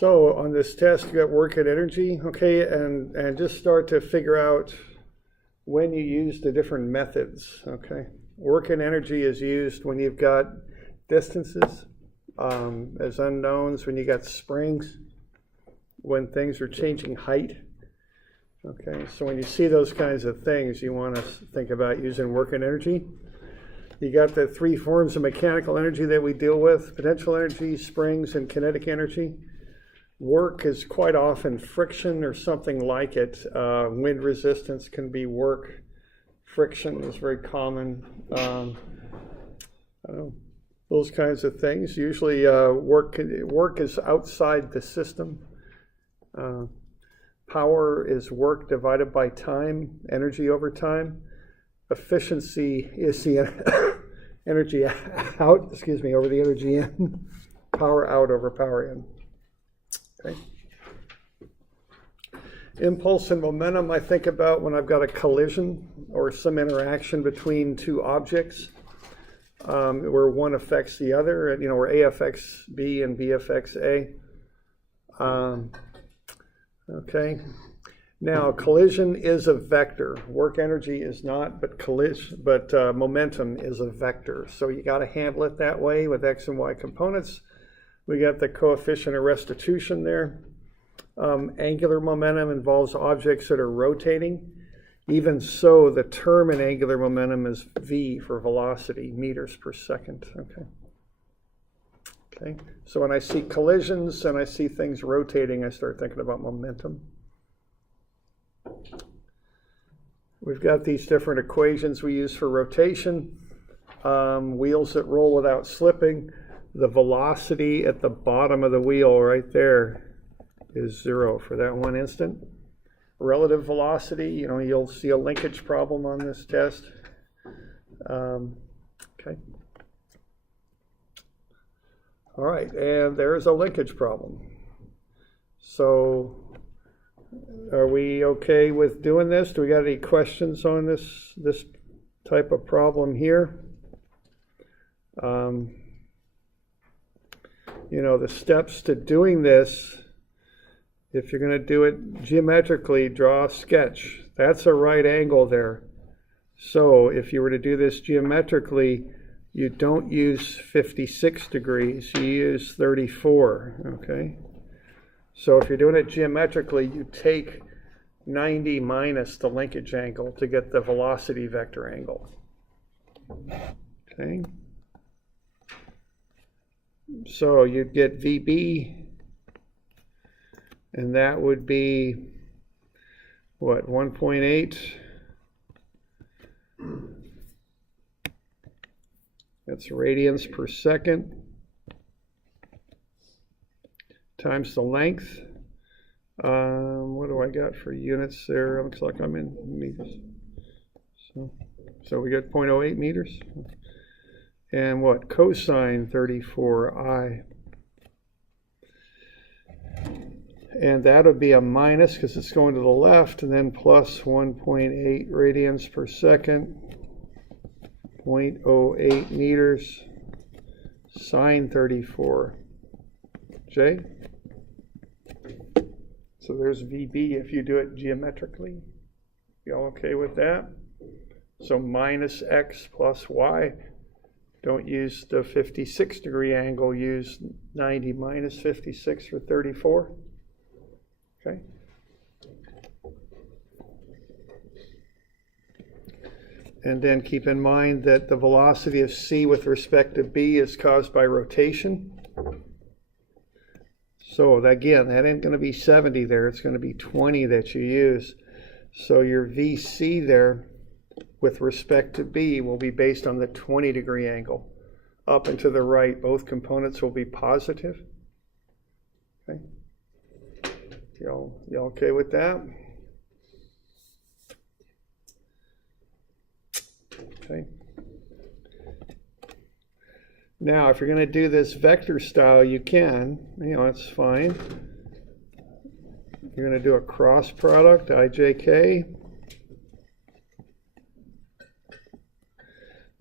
So on this test, you got work and energy, okay, and just start to figure out when you use the different methods, okay. Work and energy is used when you've got distances as unknowns, when you got springs, when things are changing height. Okay, so when you see those kinds of things, you want to think about using work and energy. You got the three forms of mechanical energy that we deal with: potential energy, springs, and kinetic energy. Work is quite often friction or something like it. Wind resistance can be work. Friction is very common. Those kinds of things. Usually work is outside the system. Power is work divided by time, energy over time. Efficiency is the energy out, over the energy in. Power out over power in. Okay. Impulse and momentum I think about when I've got a collision or some interaction between two objects where one affects the other, where A affects B and B affects A. Okay. Now, collision is a vector. Work energy is not, but momentum is a vector. So you got to handle it that way with X and Y components. We got the coefficient of restitution there. Angular momentum involves objects that are rotating. Even so, the term in angular momentum is V for velocity, meters per second. Okay. So when I see collisions and I see things rotating, I start thinking about momentum. We've got these different equations we use for rotation. Wheels that roll without slipping. The velocity at the bottom of the wheel right there is 0 for that one instant. Relative velocity, you'll see a linkage problem on this test. Okay. All right, and there's a linkage problem. So are we okay with doing this? Do we got any questions on this type of problem here? The steps to doing this, if you're going to do it geometrically, draw a sketch. That's a right angle there. So if you were to do this geometrically, you don't use 56 degrees, you use 34, okay? So if you're doing it geometrically, you take 90 minus the linkage angle to get the velocity vector angle, okay? So you'd get VB, and that would be, what, 1.8? That's radians per second times the length. What do I got for units there? It looks like I'm in meters. So we got 0.08 meters. And what? Cosine 34i. And that would be a minus because it's going to the left, and then plus 1.8 radians per second, 0.08 meters, sine 34. J? So there's VB if you do it geometrically. You all okay with that? So minus X plus Y. Don't use the 56 degree angle, use 90 minus 56 for 34. Okay. And then keep in mind that the velocity of C with respect to B is caused by rotation. So again, that ain't going to be 70 there, it's going to be 20 that you use. So your VC there with respect to B will be based on the 20 degree angle. Up and to the right, both components will be positive. Okay. Y'all okay with that? Okay. Now, if you're going to do this vector style, you can. It's fine. You're going to do a cross product, IJK.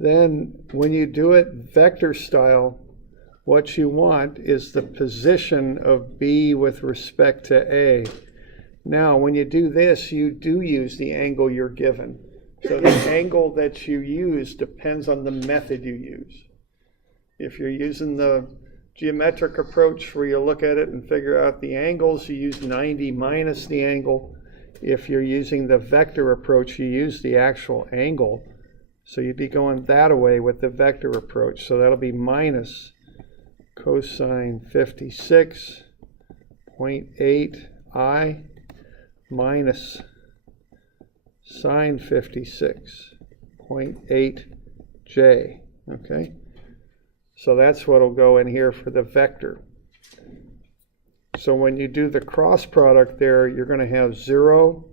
Then, when you do it vector style, what you want is the position of B with respect to A. Now, when you do this, you do use the angle you're given. So the angle that you use depends on the method you use. If you're using the geometric approach where you look at it and figure out the angles, you use 90 minus the angle. If you're using the vector approach, you use the actual angle. So you'd be going that way with the vector approach. So that'll be minus cosine 56.8i minus sine 56.8j. Okay? So that's what'll go in here for the vector. So when you do the cross product there, you're going to have 0,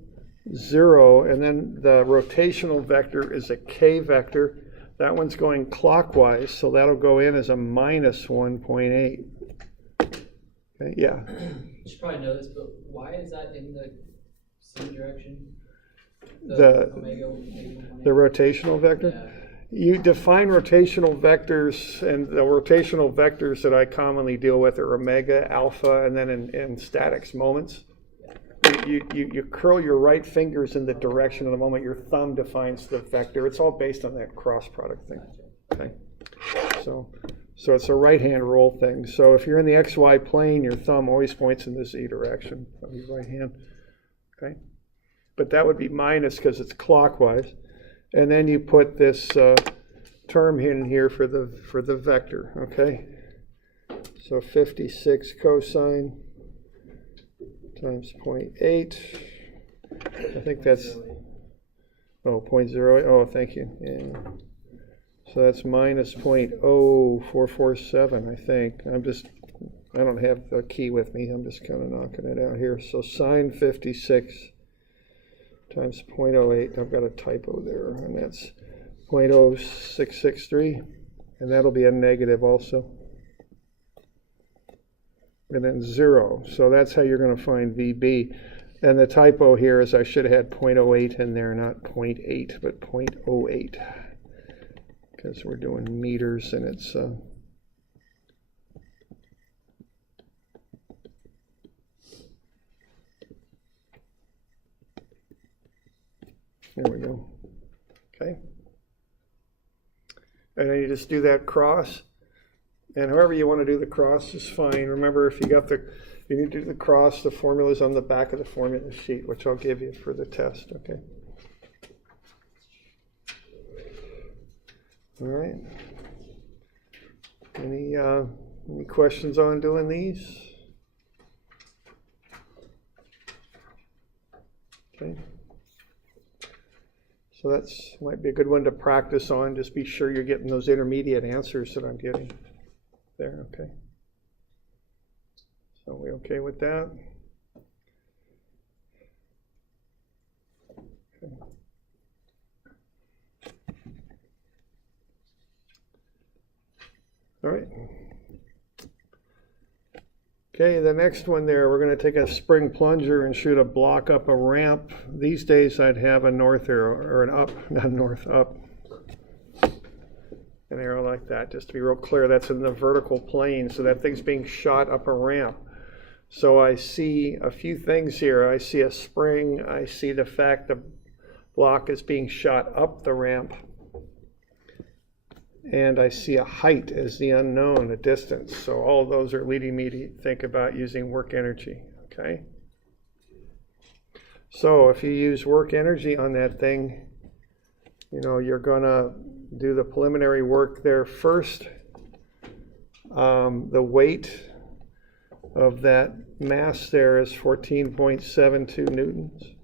0, and then the rotational vector is a k vector. That one's going clockwise, so that'll go in as a minus 1.8. Okay, yeah. You should probably know this, but why is that in the same direction? The omega rotational vector? Yeah. You define rotational vectors, and the rotational vectors that I commonly deal with are omega, alpha, and then in statics moments. You curl your right fingers in the direction of the moment. Your thumb defines the vector. It's all based on that cross product thing. Okay, so it's a right hand rule thing. So if you're in the XY plane, your thumb always points in the Z direction of your right hand. Okay, but that would be minus because it's clockwise. And then you put this term in here for the vector, okay? So 56 cosine times 0.8. I think that's, 0.08. Oh, thank you. Yeah. So that's minus 0.0447, I think. I don't have the key with me. I'm just kind of knocking it out here. So sine 56 times 0.08, I've got a typo there, and that's 0.0663, and that'll be a negative also. And then 0, so that's how you're going to find VB. And the typo here is I should have had 0.08 in there, not 0.8, but 0.08, because we're doing meters, and it's there we go. Okay. And then you just do that cross. And however you want to do the cross is fine. Remember, if you need to do the cross, the formula's on the back of the formula sheet, which I'll give you for the test, okay? All right. Any questions on doing these? Okay. So that's might be a good one to practice on. Just be sure you're getting those intermediate answers that I'm getting there, okay? So we okay with that? Okay. All right. Okay, the next one there, we're going to take a spring plunger and shoot a block up a ramp. These days I'd have a north arrow, or an up, not north, up. An arrow like that, just to be real clear, that's in the vertical plane, so that thing's being shot up a ramp. So I see a few things here. I see a spring, I see the fact the block is being shot up the ramp, and I see a height as the unknown, a distance. So all of those are leading me to think about using work energy, okay? So if you use work energy on that thing, you know, you're gonna do the preliminary work there first. The weight of that mass there is 14.72 newtons.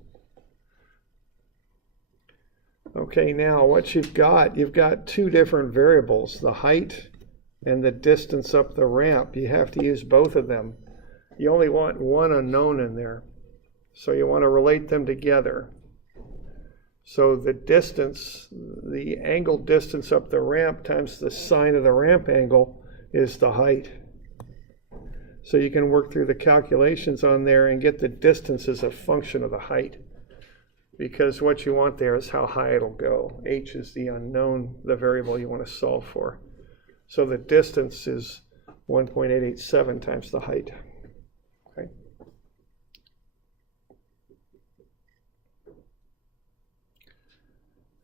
Okay, now what you've got two different variables, the height and the distance up the ramp. You have to use both of them. You only want one unknown in there, so you want to relate them together. So the distance, the angle distance up the ramp times the sine of the ramp angle is the height. So you can work through the calculations on there and get the distance as a function of the height. Because what you want there is how high it'll go. H is the unknown, the variable you want to solve for. So the distance is 1.887 times the height. Okay.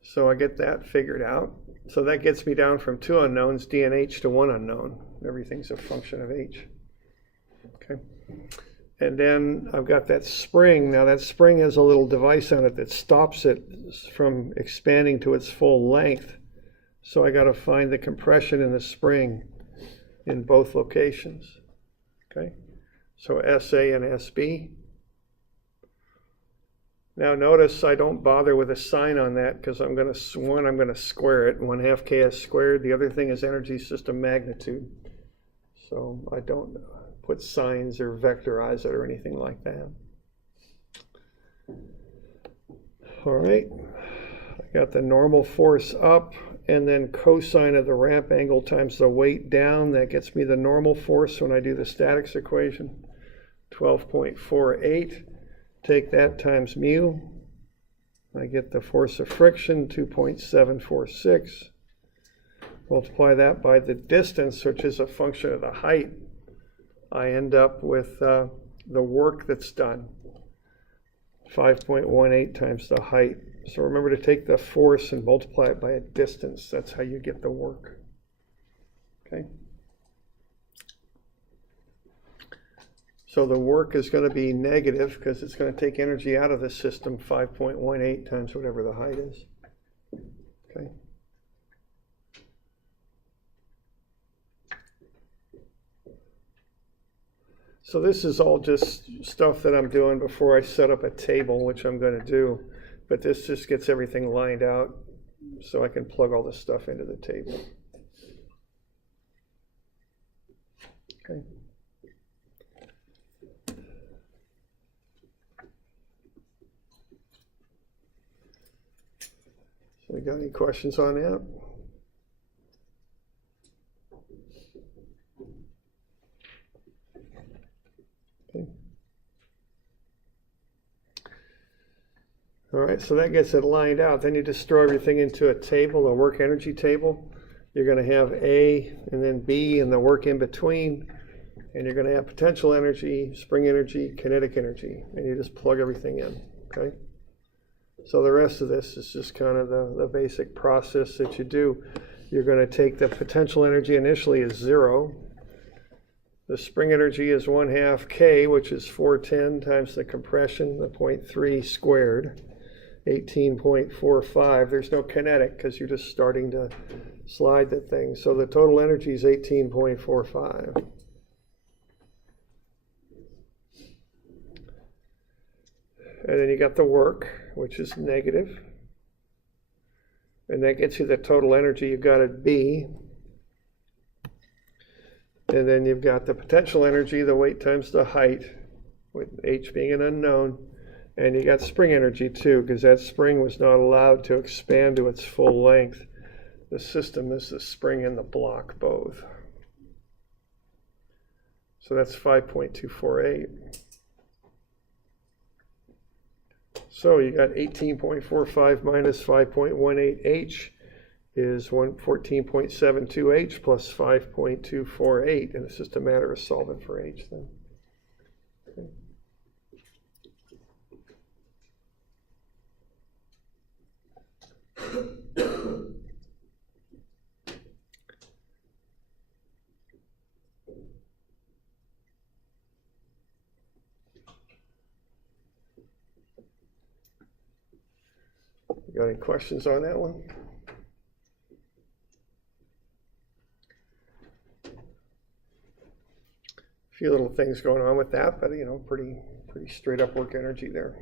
So I get that figured out. So that gets me down from 2 unknowns, d and h, to 1 unknown. Everything's a function of h. Okay. And then I've got that spring. Now that spring has a little device on it that stops it from expanding to its full length. So I got to find the compression in the spring in both locations. Okay. So SA and SB. Now notice I don't bother with a sign on that because I'm going to square it, 1/2 ks squared. The other thing is energy system magnitude. So I don't put signs or vectorize it or anything like that. All right, I got the normal force up and then cosine of the ramp angle times the weight down. That gets me the normal force when I do the statics equation, 12.48. Take that times mu. I get the force of friction, 2.746. Multiply that by the distance, which is a function of the height. I end up with the work that's done, 5.18 times the height. So remember to take the force and multiply it by a distance. That's how you get the work. Okay. So the work is going to be negative because it's going to take energy out of the system, 5.18 times whatever the height is. Okay. So this is all just stuff that I'm doing before I set up a table, which I'm going to do. But this just gets everything lined out so I can plug all this stuff into the table. Okay. So you got any questions on that? Okay. All right, so that gets it lined out. Then you just throw everything into a table, a work energy table. You're going to have A and then B and the work in between. And you're going to have potential energy, spring energy, kinetic energy. And you just plug everything in, okay? So the rest of this is just kind of the basic process that you do. You're going to take the potential energy initially is 0. The spring energy is 1/2 K, which is 410 times the compression, the 0.3 squared, 18.45. There's no kinetic because you're just starting to slide the thing. So the total energy is 18.45. And then you got the work, which is negative. And that gets you the total energy you got at B. And then you've got the potential energy, the weight times the height, with H being an unknown. And you got spring energy too, because that spring was not allowed to expand to its full length. The system is the spring and the block both. So that's 5.248. So you got 18.45 minus 5.18H is 14.72H plus 5.248, and it's just a matter of solving for H then. Okay. Got any questions on that one? A few little things going on with that, but pretty straight up work energy there.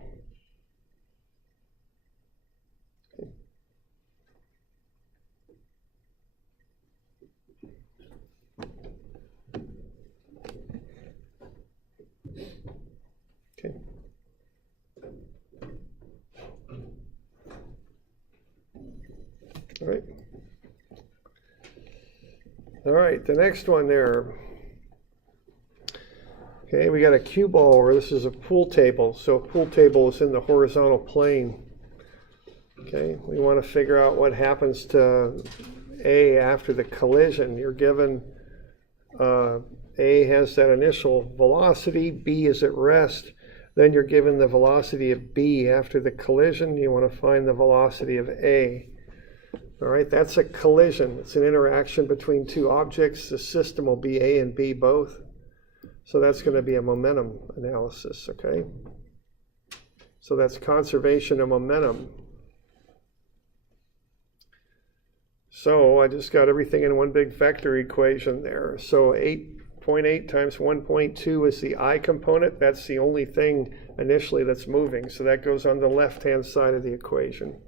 Okay. All right, the next one there. Okay, we got a cue ball where this is a pool table. So a pool table is in the horizontal plane. Okay, we want to figure out what happens to A after the collision. You're given A has that initial velocity, B is at rest, then you're given the velocity of B after the collision. You want to find the velocity of A. All right, that's a collision. It's an interaction between two objects. The system will be A and B both. So that's going to be a momentum analysis, okay? So that's conservation of momentum. So I just got everything in one big vector equation there. So 8.8 times 1.2 is the I component. That's the only thing initially that's moving. So that goes on the left-hand side of the equation.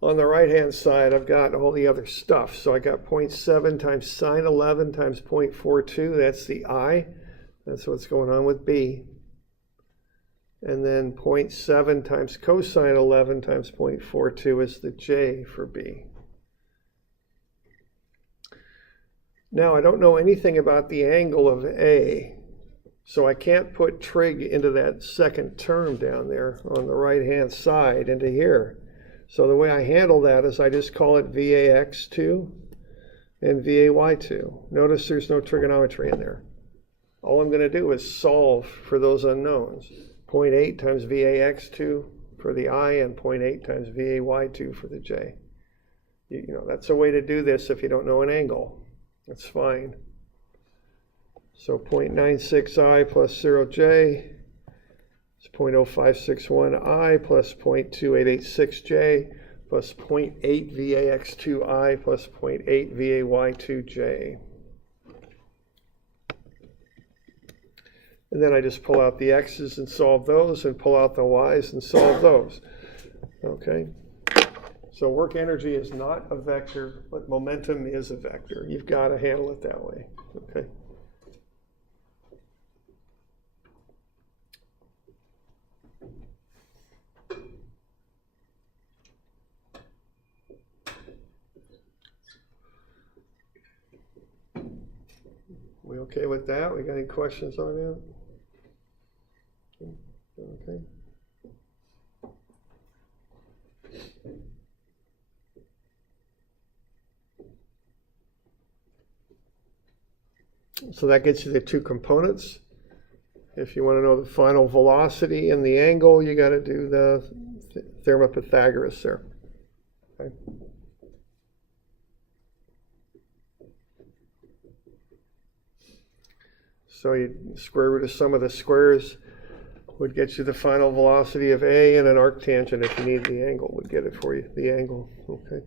On the right-hand side, I've got all the other stuff. So I got 0.7 times sine 11 times 0.42. That's the I. That's what's going on with B. And then 0.7 times cosine 11 times 0.42 is the J for B. Now, I don't know anything about the angle of A, so I can't put trig into that second term down there on the right-hand side into here. So the way I handle that is I just call it VAX2 and VAY2. Notice there's no trigonometry in there. All I'm going to do is solve for those unknowns. 0.8 times VAX2 for the I and 0.8 times VAY2 for the J. You know, that's a way to do this if you don't know an angle. That's fine. So 0.96I plus 0J is 0.0561I plus 0.2886J plus 0.8 VAX2I plus 0.8 VAY2J. And then I just pull out the x's and solve those, and pull out the y's and solve those. Okay? So work energy is not a vector, but momentum is a vector. You've got to handle it that way. Okay? We okay with that? We got any questions on that? Okay. So that gets you the two components. If you want to know the final velocity and the angle, you got to do the theorem of Pythagoras there. Okay. So you square root of sum of the squares would get you the final velocity of A, and an arctangent, if you need the angle, would get it for you, the angle. Okay.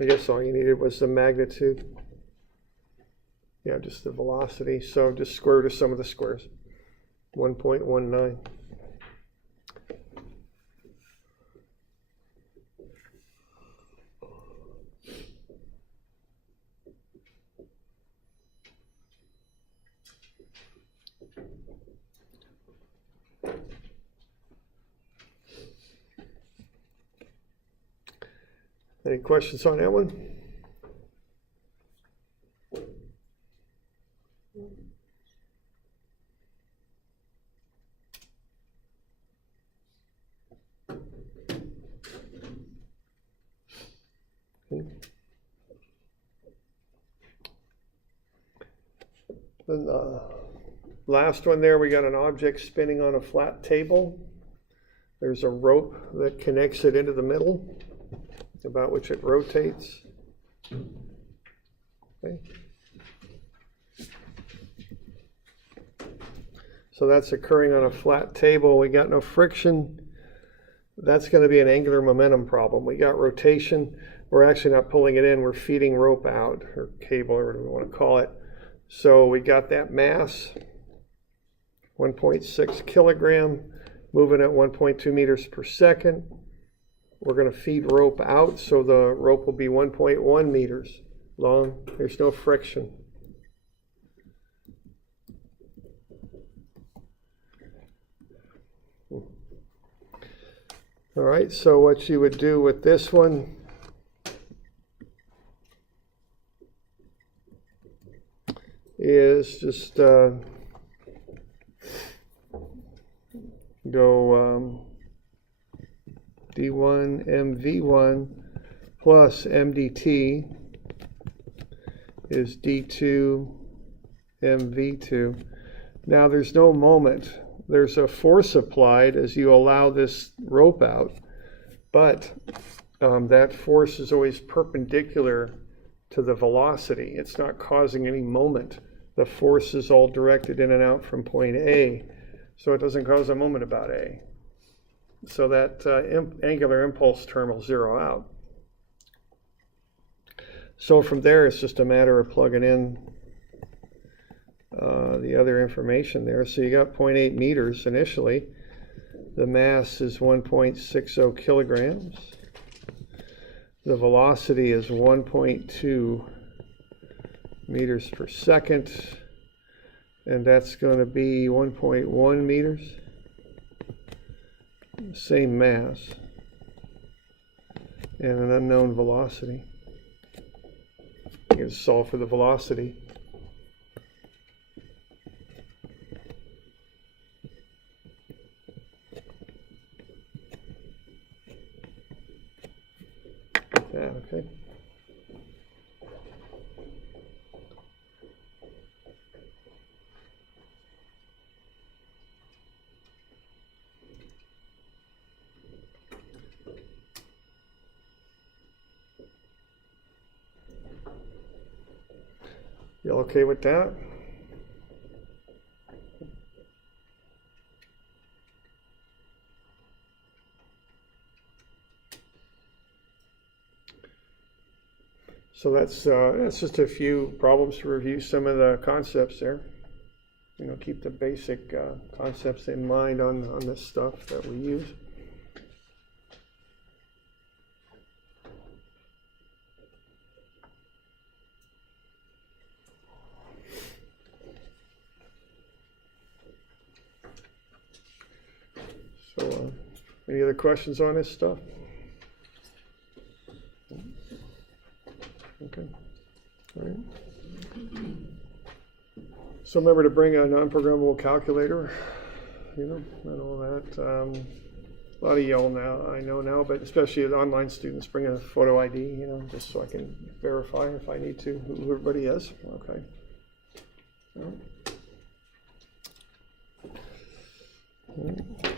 I guess all you needed was the magnitude. Yeah, just the velocity. So just square root of sum of the squares. 1.19. Any questions on that one? Okay. Then the last one there, we got an object spinning on a flat table. There's a rope that connects it into the middle, about which it rotates. Okay. So that's occurring on a flat table. We got no friction. That's going to be an angular momentum problem. We got rotation. We're actually not pulling it in. We're feeding rope out, or cable, or whatever we want to call it. So we got that mass, 1.6 kilogram, moving at 1.2 meters per second. We're going to feed rope out, so the rope will be 1.1 meters long. There's no friction. All right, so what you would do with this one is just go d1 mv1 plus mdt is d2 mv2. Now there's no moment. There's a force applied as you allow this rope out, but that force is always perpendicular to the velocity. It's not causing any moment. The force is all directed in and out from point A, so it doesn't cause a moment about A. So that angular impulse term will zero out. So from there, it's just a matter of plugging in the other information there. So you got 0.8 meters initially. The mass is 1.60 kilograms. The velocity is 1.2 meters per second. And that's going to be 1.1 meters. Same mass. And an unknown velocity. You can solve for the velocity. Yeah, okay. You okay with that? So that's just a few problems to review some of the concepts there. You know, keep the basic concepts in mind on this stuff that we use. So, any other questions on this stuff? Okay. All right. So remember to bring a non-programmable calculator, you know, and all that. A lot of y'all now, I know now, but especially as online students, bring a photo ID, you know, just so I can verify if I need to who everybody is. Okay. All right. All right.